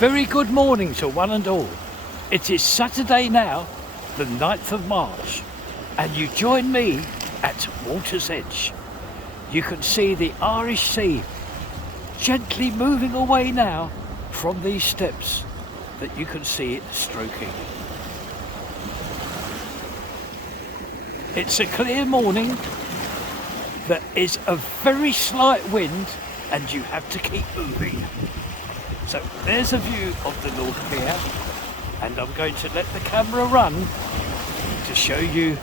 very good morning to one and all. It is Saturday now, the 9th of March, and you join me at Water's Edge. You can see the Irish Sea gently moving away now from these steps that you can see it stroking. It's a clear morning. There is a very slight wind and you have to keep moving. So there's a view of the North Pier, and I'm going to let the camera run to show you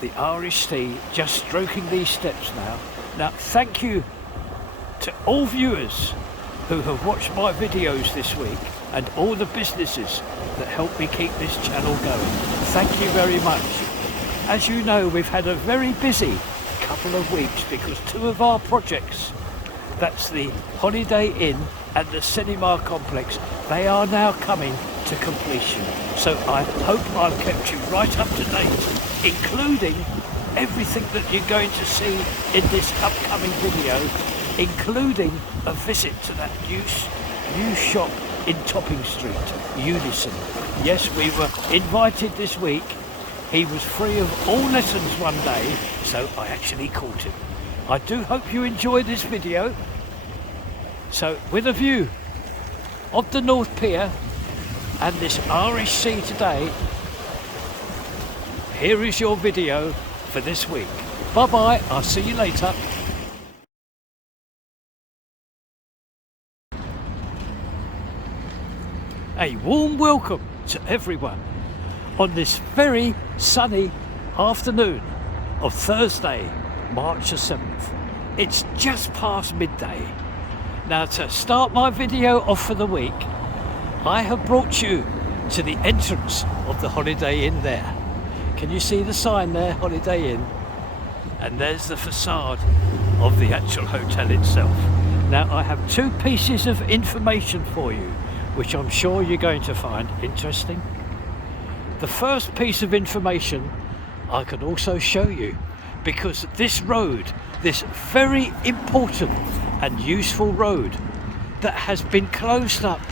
the Irish Sea just stroking these steps now. Now thank you to all viewers who have watched my videos this week and all the businesses that help me keep this channel going. Thank you very much. As you know, we've had a very busy couple of weeks because two of our projects, that's the Holiday Inn and the cinema complex, they are now coming to completion. So I hope I've kept you right up to date, including everything that you're going to see in this upcoming video, including a visit to that new shop in Topping Street, Unison. Yes, we were invited this week. He was free of all lessons one day, so I actually caught him. I do hope you enjoy this video. So with a view of the North Pier and this Irish Sea today, here is your video for this week. Bye bye, I'll see you later. A warm welcome to everyone on this very sunny afternoon of Thursday, March the 7th. It's just past midday. Now to start my video off for the week, I have brought you to the entrance of the Holiday Inn there. Can you see the sign there, Holiday Inn? And there's the facade of the actual hotel itself. Now I have two pieces of information for you, which I'm sure you're going to find interesting. The first piece of information I can also show you, because this road, this very important and useful road that has been closed up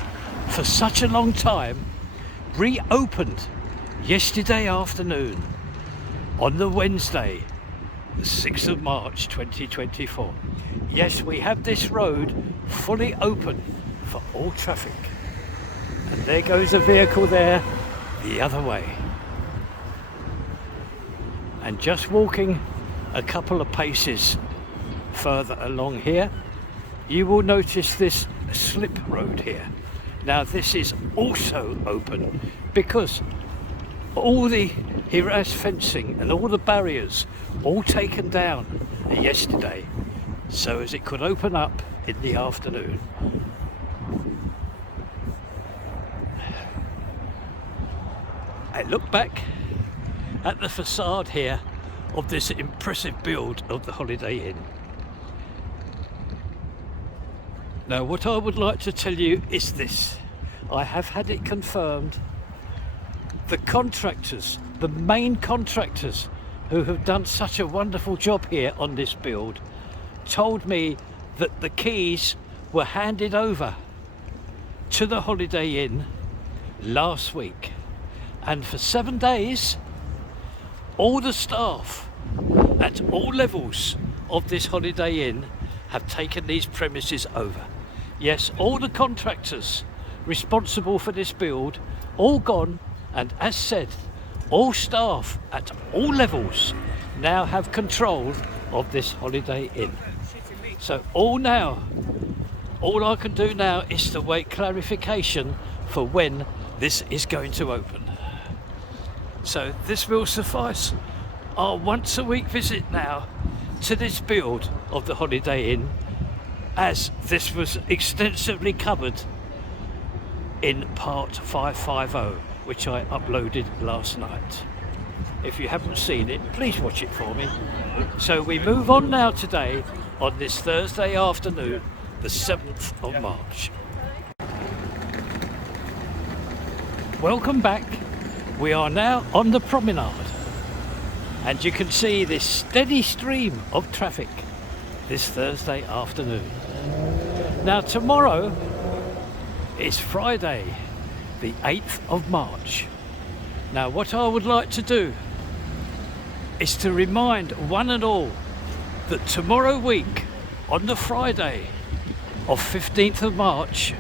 for such a long time, reopened yesterday afternoon on the Wednesday, the 6th of March 2024. Yes, we have this road fully open for all traffic. And there goes a vehicle there the other way. And just walking a couple of paces further along here, you will notice this slip road here. Now this is also open because all the harass fencing and all the barriers all taken down yesterday, so as it could open up in the afternoon. I look back at the facade here of this impressive build of the Holiday Inn. Now what I would like to tell you is this. I have had it confirmed. The contractors, the main contractors who have done such a wonderful job here on this build, told me that the keys were handed over to the Holiday Inn last week. And for 7 days, all the staff at all levels of this Holiday Inn have taken these premises over. Yes, all the contractors responsible for this build, all gone, and as said, all staff at all levels now have control of this Holiday Inn. So all I can do now is to wait clarification for when this is going to open. So this will suffice our once a week visit now to this build of the Holiday Inn, as this was extensively covered in part 550, which I uploaded last night. If you haven't seen it, please watch it for me. So we move on now today on this Thursday afternoon, the 7th of March. Welcome back. We are now on the promenade, and you can see this steady stream of traffic this Thursday afternoon. Now tomorrow It's Friday, the 8th of March. Now, what I would like to do is to remind one and all that tomorrow week, on the Friday of 15th of March,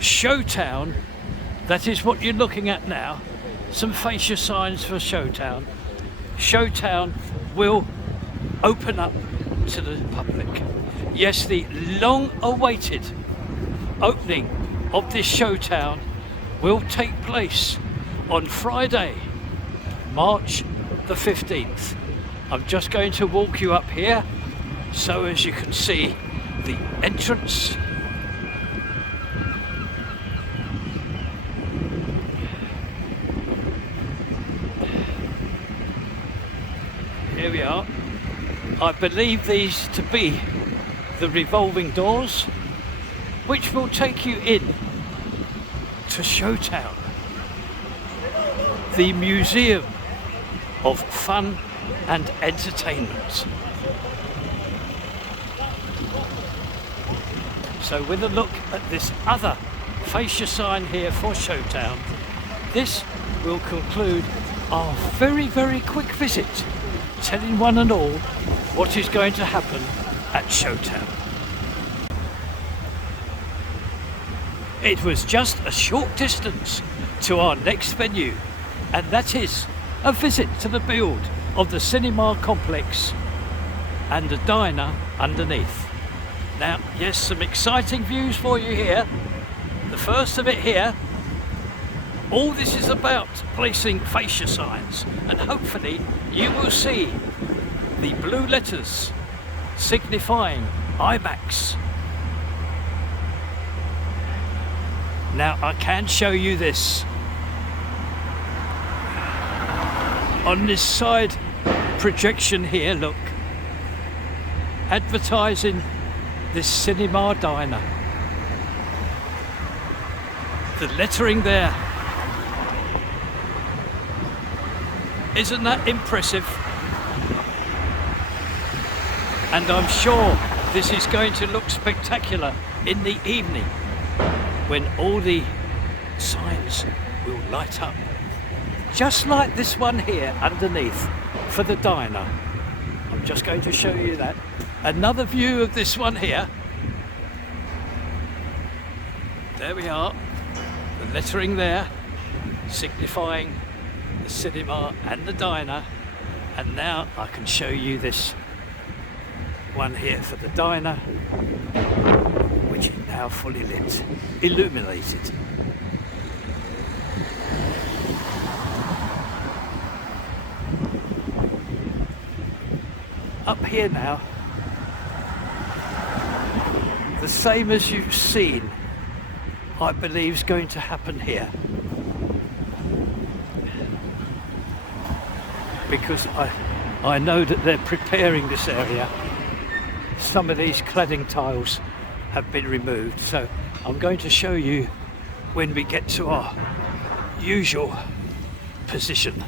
Showtown, that is what you're looking at now, some fascia signs for Showtown. Showtown will open up to the public. Yes, the long-awaited opening of this Showtown will take place on Friday, March the 15th. I'm just going to walk you up here so as you can see the entrance. Here we are. I believe these to be the revolving doors which will take you in to Showtown, the museum of fun and entertainment. So with a look at this other fascia sign here for Showtown, this will conclude our very, very quick visit, telling one and all what is going to happen at Showtown. It was just a short distance to our next venue, and that is a visit to the build of the cinema complex and the diner underneath. Now, yes, some exciting views for you here. The first of it here, all this is about placing fascia signs, and hopefully you will see the blue letters signifying IMAX. Now I can show you this. On this side projection here, look, advertising this cinema diner. The lettering there, isn't that impressive? And I'm sure this is going to look spectacular in the evening when all the signs will light up. Just like this one here underneath for the diner. I'm just going to show you that. Another view of this one here. There we are. The lettering there signifying the cinema and the diner. And now I can show you this one here for the diner, which is now fully lit, illuminated. Up here now, the same as you've seen, I believe is going to happen here. Because I know that they're preparing this area. Some of these cladding tiles have been removed, so I'm going to show you when we get to our usual position.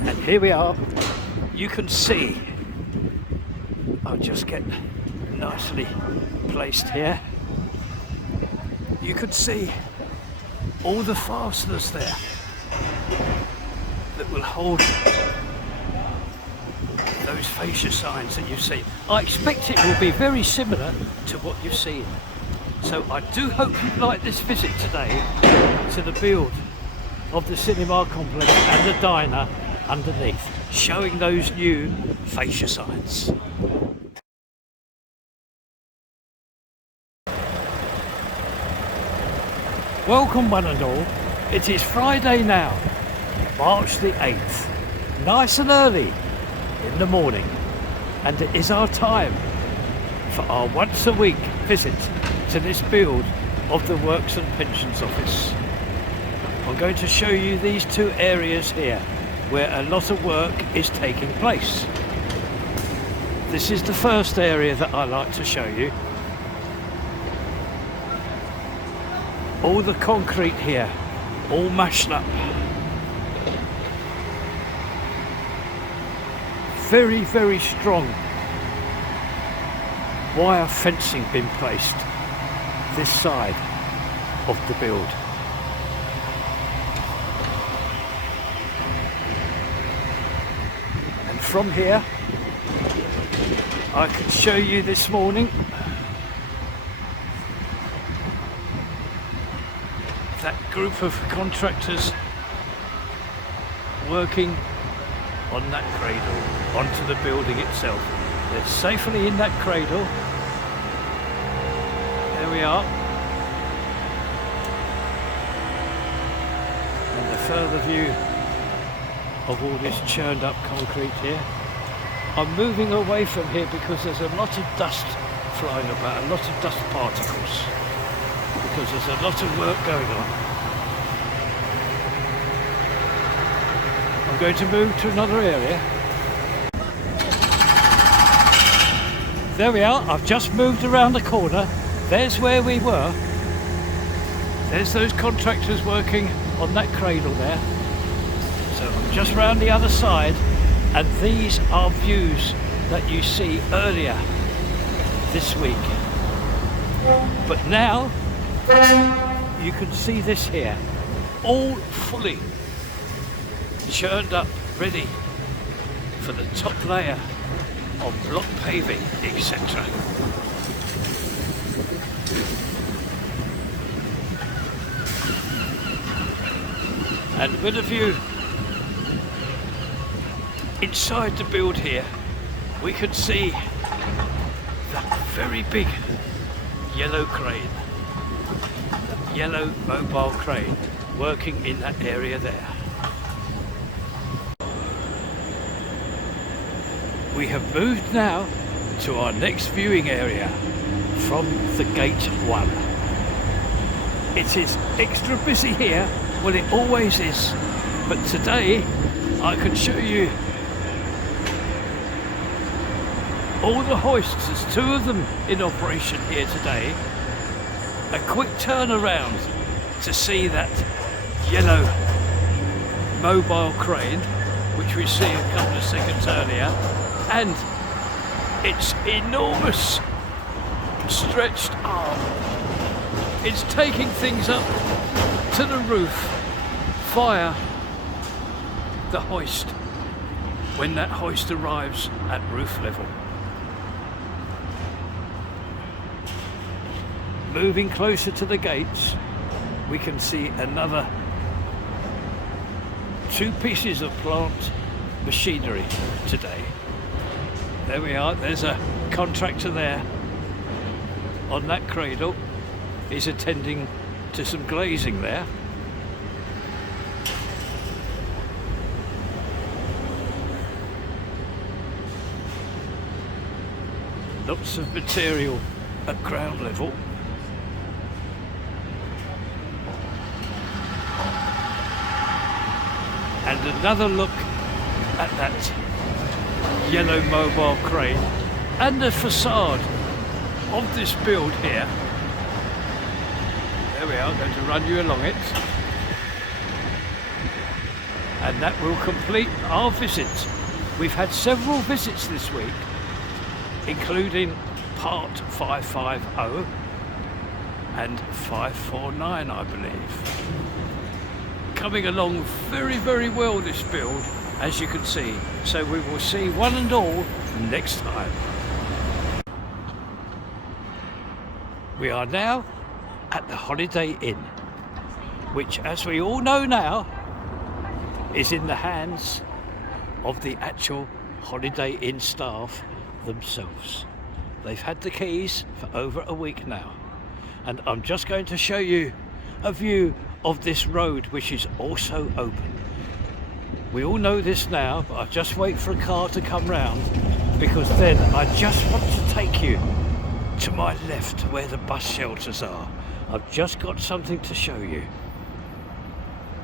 And here we are. You can see, I'll just get nicely placed here. You can see all the fasteners there that will hold those fascia signs that you've seen. I expect it will be very similar to what you've seen. So I do hope you like this visit today to the build of the cinema complex and the diner underneath, showing those new fascia signs. Welcome one and all. It is Friday now, March the 8th, nice and early in the morning, and it is our time for our once a week visit to this build of the Works and Pensions Office. I'm going to show you these two areas here where a lot of work is taking place. This is the first area that I like to show you. All the concrete here, all mashed up. very, very strong wire fencing been placed this side of the build. And from here I can show you this morning that group of contractors working on that cradle onto the building itself. They're safely in that cradle. There we are. And the further view of all this churned up concrete here. I'm moving away from here because there's a lot of dust flying about, a lot of dust particles, because there's a lot of work going on. I'm going to move to another area. There we are, I've just moved around the corner. There's where we were. There's those contractors working on that cradle there. So I'm just round the other side, and these are views that you see earlier this week. But now you can see this here, all fully churned up, ready for the top layer of block paving, etc. And with a view inside the build here, we can see that very big yellow crane, that yellow mobile crane working in that area there. We have moved now to our next viewing area from the gate 1. It is extra busy here, well it always is, but today I can show you all the hoists. There's 2 of them in operation here today. A quick turnaround to see that yellow mobile crane, which we see a couple of seconds earlier, and its enormous stretched arm. It's taking things up to the roof via the hoist when that hoist arrives at roof level. Moving closer to the gates, we can see another 2 pieces of plant machinery today. There we are, there's a contractor there on that cradle. He's attending to some glazing there. Lots of material at ground level. And another look at that yellow mobile crane and the facade of this build here. There we are, going to run you along it. And that will complete our visit. We've had several visits this week, including part 550 and 549, I believe. Coming along very, very well, this build, as you can see. So we will see one and all next time. We are now at the Holiday Inn, which, as we all know now, is in the hands of the actual Holiday Inn staff themselves. They've had the keys for over a week now, and I'm just going to show you a view of this road, which is also open. We all know this now, but I just wait for a car to come round, because then I just want to take you to my left where the bus shelters are. I've just got something to show you.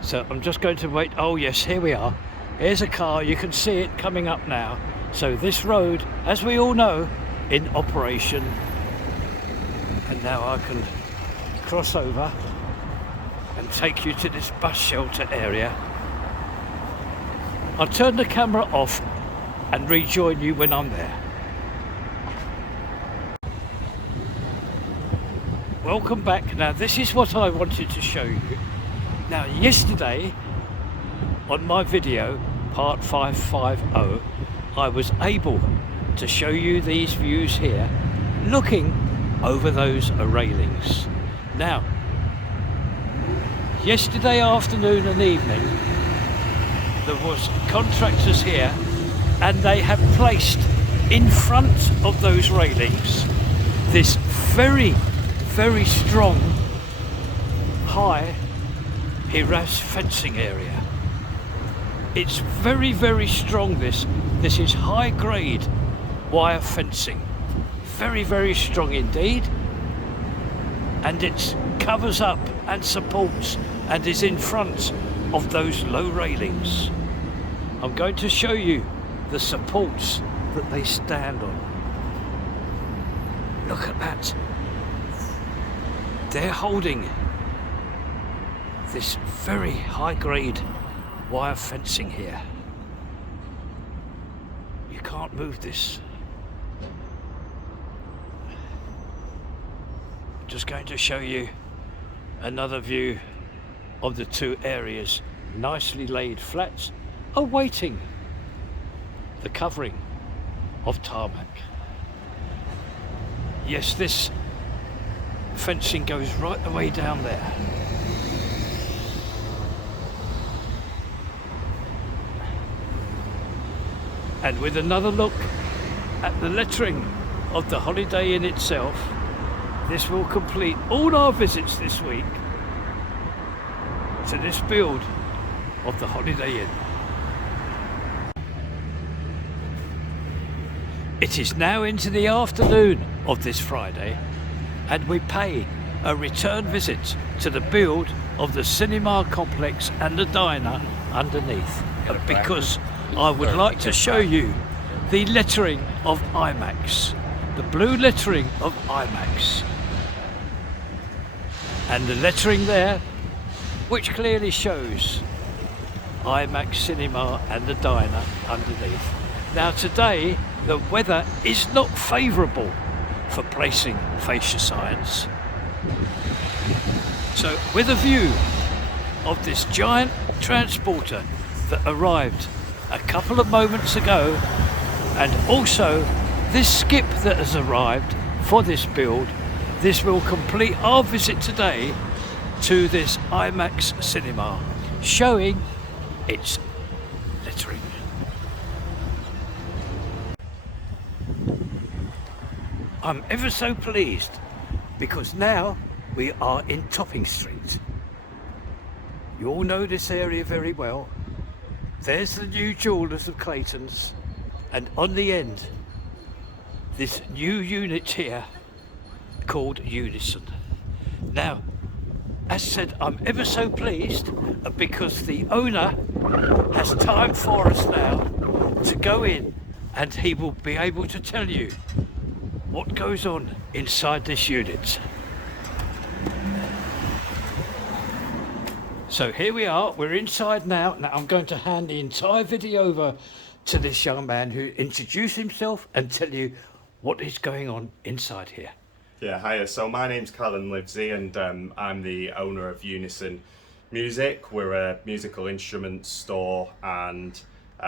So I'm just going to wait. Oh yes, here we are. Here's a car, you can see it coming up now. So this road, as we all know, in operation. And now I can cross over and take you to this bus shelter area. I'll turn the camera off and rejoin you when I'm there. Welcome back. Now this is what I wanted to show you. Now yesterday on my video part 550 I was able to show you these views here looking over those railings. Now yesterday afternoon and evening there was contractors here and they have placed in front of those railings this very strong high harass fencing area. It's very strong. This is high grade wire fencing, very strong indeed, and it covers up and supports and is in front of those low railings. I'm going to show you the supports that they stand on. Look at that. They're holding this very high grade wire fencing here. You can't move this. Just going to show you another view of the two areas, nicely laid flats awaiting the covering of tarmac. Yes, this fencing goes right the way down there. And with another look at the lettering of the Holiday Inn itself, this will complete all our visits this week to this build of the Holiday Inn. It is now into the afternoon of this Friday and we pay a return visit to the build of the cinema complex and the diner underneath, because I would like to show you the lettering of IMAX, the blue lettering of IMAX, and the lettering there which clearly shows IMAX Cinema and the diner underneath. Now today the weather is not favourable for placing fascia signs, so with a view of this giant transporter that arrived a couple of moments ago, and also this skip that has arrived for this build, this will complete our visit today to this IMAX cinema, showing its lettering. I'm ever so pleased because now we are in Topping Street. You all know this area very well. There's the new Jewellers of Clayton's, and on the end this new unit here called Unison. Now, as said, I'm ever so pleased because the owner has time for us now to go in and he will be able to tell you what goes on inside this unit. So here we are, we're inside now. Now I'm going to hand the entire video over to this young man who introduce himself and tell you what is going on inside here. Yeah, hiya. So my name's Callum Livesey and I'm the owner of Unison Music. We're a musical instruments store and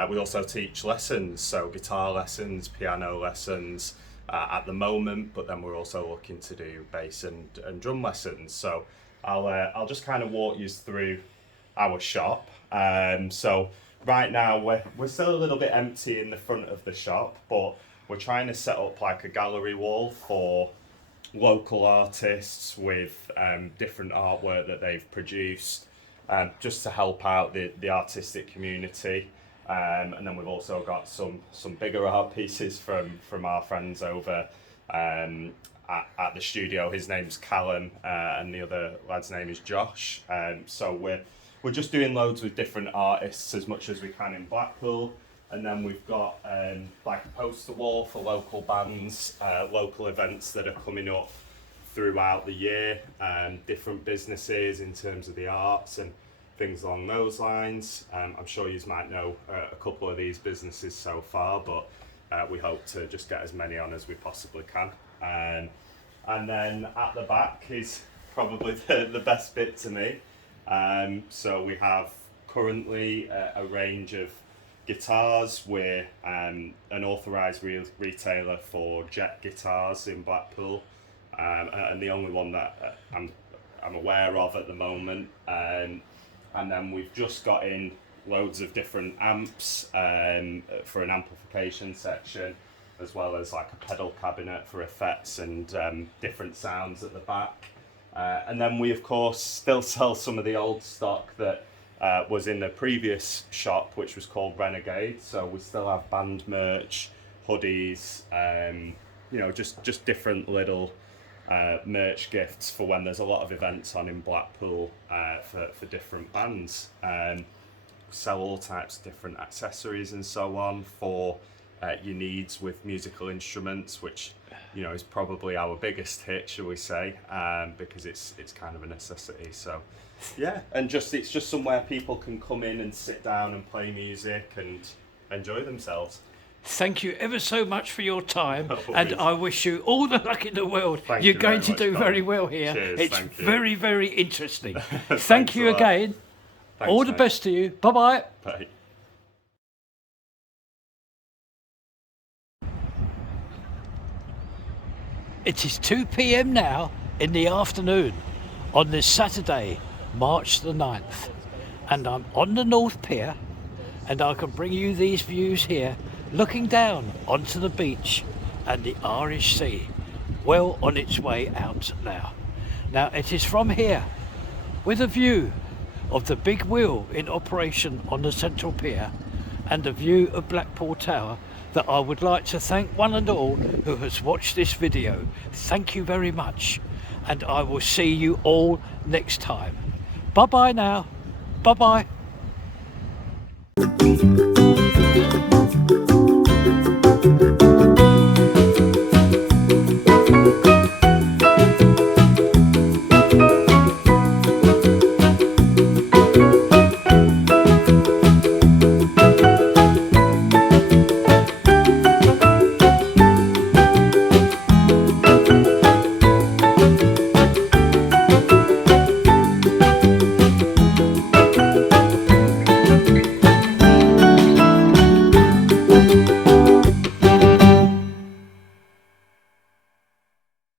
we also teach lessons, so guitar lessons, piano lessons at the moment, but then we're also looking to do bass and drum lessons. So I'll just kind of walk you through our shop. So right now we're still a little bit empty in the front of the shop, but we're trying to set up like a gallery wall for local artists with different artwork that they've produced, just to help out the artistic community. And then we've also got some bigger art pieces from our friends over at the studio. His name's Callum and the other lad's name is Josh. So we're just doing loads with different artists as much as we can in Blackpool. And then we've got like a poster wall for local bands, local events that are coming up throughout the year, different businesses in terms of the arts, and things along those lines. I'm sure you might know a couple of these businesses so far, but we hope to just get as many on as we possibly can. And then at the back is probably the best bit to me. So we have currently a range of guitars. We're an authorised retailer for Jet guitars in Blackpool, and the only one that I'm aware of at the moment. And then we've just got in loads of different amps for an amplification section, as well as like a pedal cabinet for effects and different sounds at the back. And then we of course still sell some of the old stock that was in the previous shop, which was called Renegade. So we still have band merch, hoodies, you know, just different little merch gifts for when there's a lot of events on in Blackpool for different bands. Sell all types of different accessories and so on for your needs with musical instruments, which, you know, is probably our biggest hit, shall we say, because it's kind of a necessity. So yeah, and it's just somewhere people can come in and sit down and play music and enjoy themselves. Thank you ever so much for your time, No and worries. I wish you all the luck in the world. Thank You're you going very to much, do Colin. very well here. Cheers, It's thank you. very, very interesting. Thank Thanks you a lot. again. Thanks, All the mate. best to you. Bye-bye. Bye. It is 2 p.m. now in the afternoon on this Saturday, March the 9th. And I'm on the North Pier, and I can bring you these views here, looking down onto the beach and the Irish Sea, well on its way out now. Now it is from here, with a view of the big wheel in operation on the central pier and a view of Blackpool Tower, that I would like to thank one and all who has watched this video. Thank you very much, and I will see you all next time. Bye bye now. Bye bye.